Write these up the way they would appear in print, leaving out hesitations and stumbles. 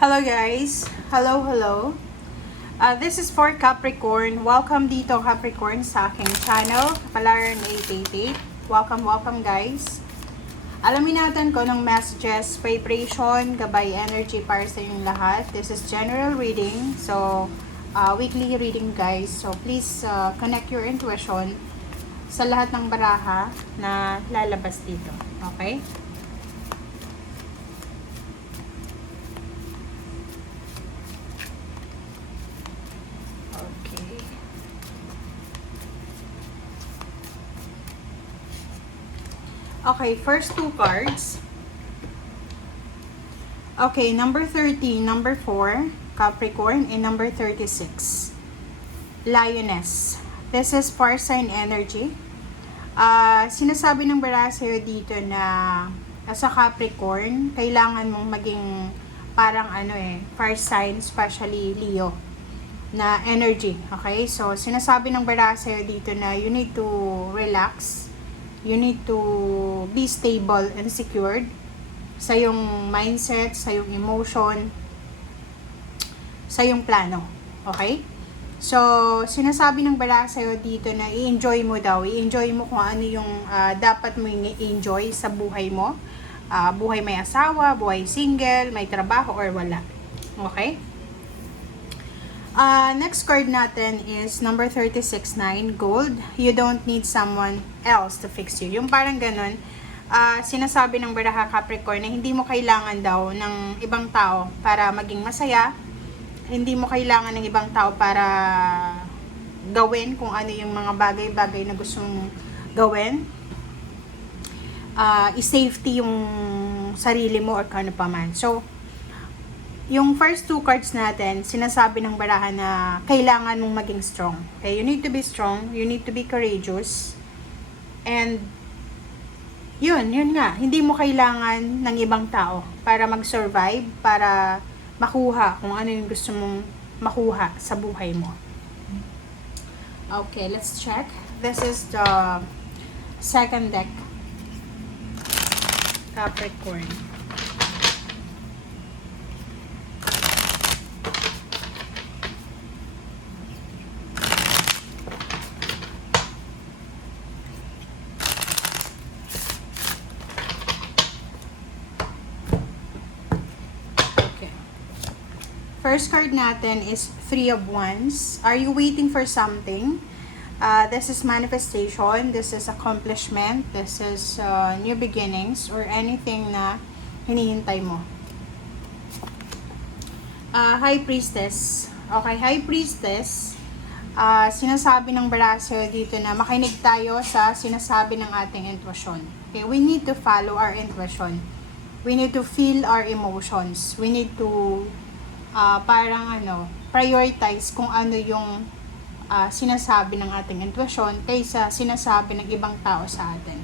Hello guys! Hello! This is for Capricorn. Welcome dito Capricorn sa aking channel, Kapalaran 888. Welcome guys! Alamin natin ko ng messages, vibration, gabay, energy para sa inyong lahat. This is general reading. So, weekly reading guys. So, please connect your intuition sa lahat ng baraha na lalabas dito. Okay? Okay, first two cards. Okay, number 13, number 4, Capricorn, and number 36, Lioness. This is fire sign energy. Sinasabi ng baraha sa'yo dito na sa Capricorn, kailangan mong maging parang fire sign, especially Leo, na energy. Okay, so sinasabi ng baraha sa'yo dito na you need to relax. You need to be stable and secured sa yung mindset, sa yung emotion, sa yung plano. Okay? So, sinasabi ng baraha sa'yo dito na i-enjoy mo daw. I-enjoy mo kung ano yung dapat mo i-enjoy sa buhay mo. Buhay may asawa, buhay single, may trabaho, or wala. Okay? Next card natin is number 36-9, gold. You don't need someone else to fix you. Yung parang ganun, sinasabi ng baraha Capricorn na hindi mo kailangan daw ng ibang tao para maging masaya. Hindi mo kailangan ng ibang tao para gawin kung ano yung mga bagay-bagay na gusto mong gawin. I-safety yung sarili mo or kano pa man. So, yung first two cards natin, sinasabi ng baraha na kailangan mong maging strong. Okay? You need to be strong. You need to be courageous. And, yun nga. Hindi mo kailangan ng ibang tao para mag-survive, para makuha kung ano yung gusto mong makuha sa buhay mo. Okay, let's check. This is the second deck. Capricorn. First card natin is Three of Wands. Are you waiting for something? This is manifestation. This is accomplishment. This is new beginnings or anything na hinihintay mo. High Priestess. Okay, High Priestess. Sinasabi ng baraha dito na makinig tayo sa sinasabi ng ating intuition. Okay, we need to follow our intuition. We need to feel our emotions. We need to prioritize kung ano yung sinasabi ng ating intuition kaysa sinasabi ng ibang tao sa atin.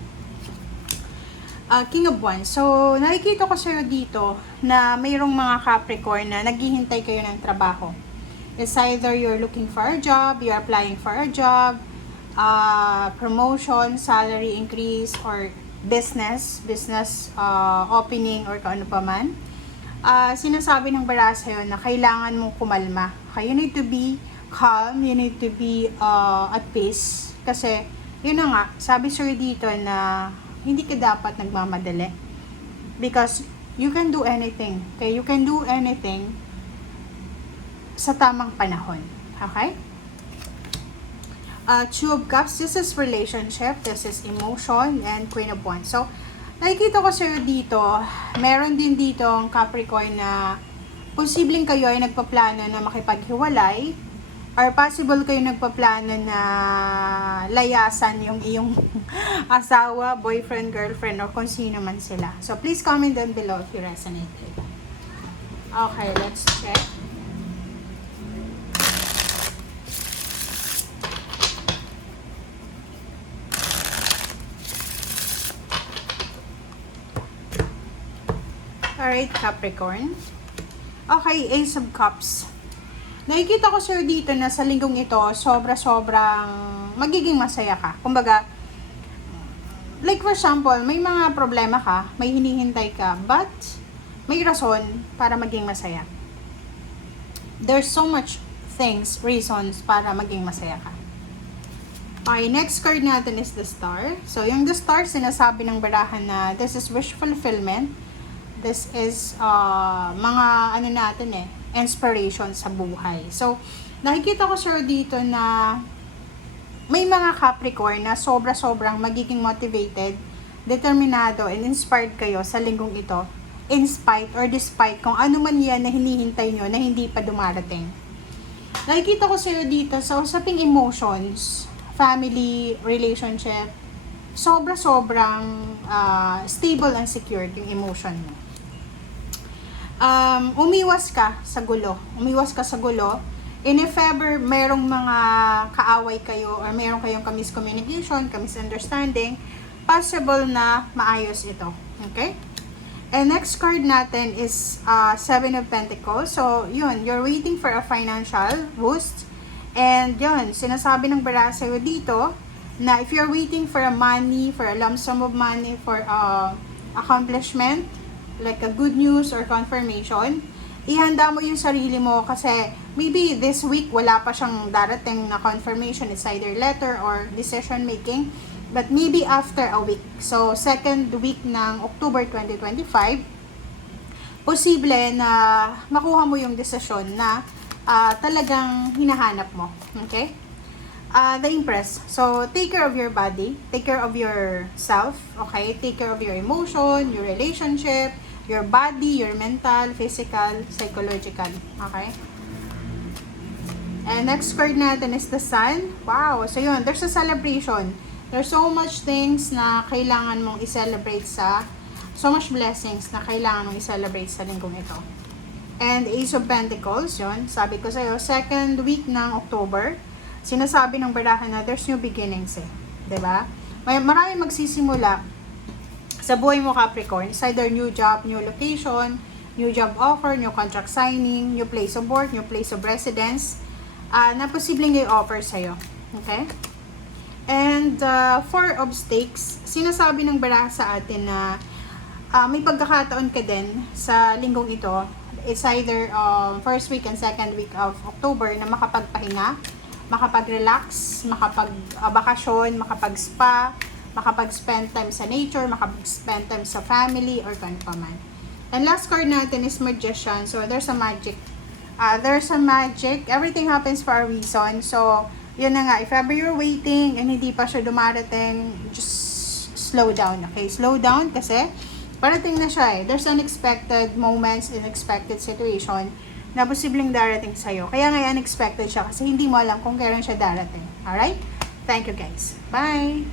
King of Wands. So, nakikita ko sa'yo dito na mayroong mga Capricorn na naghihintay kayo ng trabaho. It's either you're looking for a job, you're applying for a job, promotion, salary increase, or business opening, or kung ano pa man. Sinasabi ng baraha sa'yo na kailangan mong kumalma. Okay, you need to be calm, you need to be at peace. Kasi, yun na nga, sabi sa'yo dito na hindi ka dapat nagmamadali. Because, you can do anything. Okay, you can do anything sa tamang panahon. Okay? Two of Cups, this is relationship, this is emotion, and Queen of Wands. So, nakikita ko sa'yo dito, meron din dito ang Capricorn na posibleng kayo ay nagpaplano na makipaghiwalay or possible kayo nagpaplano na layasan yung iyong asawa, boyfriend, girlfriend, or kung sino man sila. So, please comment down below if you resonated. Okay, let's check. Alright, Capricorn. Okay, Ace of Cups. Nakikita ko sa'yo dito na sa linggong ito, sobra-sobrang magiging masaya ka. Kumbaga, like for example, may mga problema ka, may hinihintay ka, but may rason para maging masaya. There's so much things, reasons para maging masaya ka. Okay, next card natin is the Star. So, yung the Star, sinasabi ng barahan na this is wish fulfillment. This is mga ano natin inspiration sa buhay. So, nakikita ko sir dito na may mga Capricorn na sobra-sobrang magiging motivated, determinado, and inspired kayo sa linggong ito, in spite or despite kung ano man yan na hinihintay nyo na hindi pa dumarating. Nakikita ko sa'yo dito sa usaping emotions, family, relationship, sobra-sobrang stable and secured yung emotion mo. Umiwas ka sa gulo. And if ever merong mga kaaway kayo or meron kayong miscommunication, misunderstanding, possible na maayos ito. Okay? And next card natin is Seven of Pentacles. So, yun, you're waiting for a financial boost. And yun, sinasabi ng bara sa'yo dito na if you're waiting for a money, for a lump sum of money, for accomplishment, like a good news or confirmation, ihanda mo yung sarili mo kasi maybe this week wala pa siyang darating na confirmation. It's either letter or decision making. But maybe after a week. So, second week ng October 2025, posible na makuha mo yung desisyon na talagang hinahanap mo. Okay? The Empress. So, take care of your body. Take care of yourself. Okay? Take care of your emotion, your relationship, your body, your mental, physical, psychological. Okay? And next card natin is the Sun. Wow! So yun, there's a celebration. There's so much things na kailangan mong i-celebrate so much blessings na kailangan mong i-celebrate sa linggong ito. And Ace of Pentacles, yun, sabi ko sa'yo, second week ng October, sinasabi ng barahan na there's new beginnings Diba? Marami magsisimula sa buhay mo, Capricorn. It's either new job, new location, new job offer, new contract signing, new place of work, new place of residence, na posibleng i-offer sa'yo. Okay? And Four of Stakes, sinasabi ng baraha sa atin na may pagkakataon ka din sa linggong ito. It's either first week and second week of October na makapagpahinga, makapag-relax, makapag-bakasyon, makapag-spa, makapag-spend time sa nature, makapag-spend time sa family, or kung pa man. And last card natin is Magician. So, there's a magic. Everything happens for a reason. So, yun na nga. If ever you're waiting and hindi pa siya dumarating, just slow down. Okay? Slow down kasi parating na siya There's unexpected moments, unexpected situation na posibleng darating sa'yo. Kaya nga unexpected siya kasi hindi mo alam kung kailan siya darating. Alright? Thank you guys. Bye!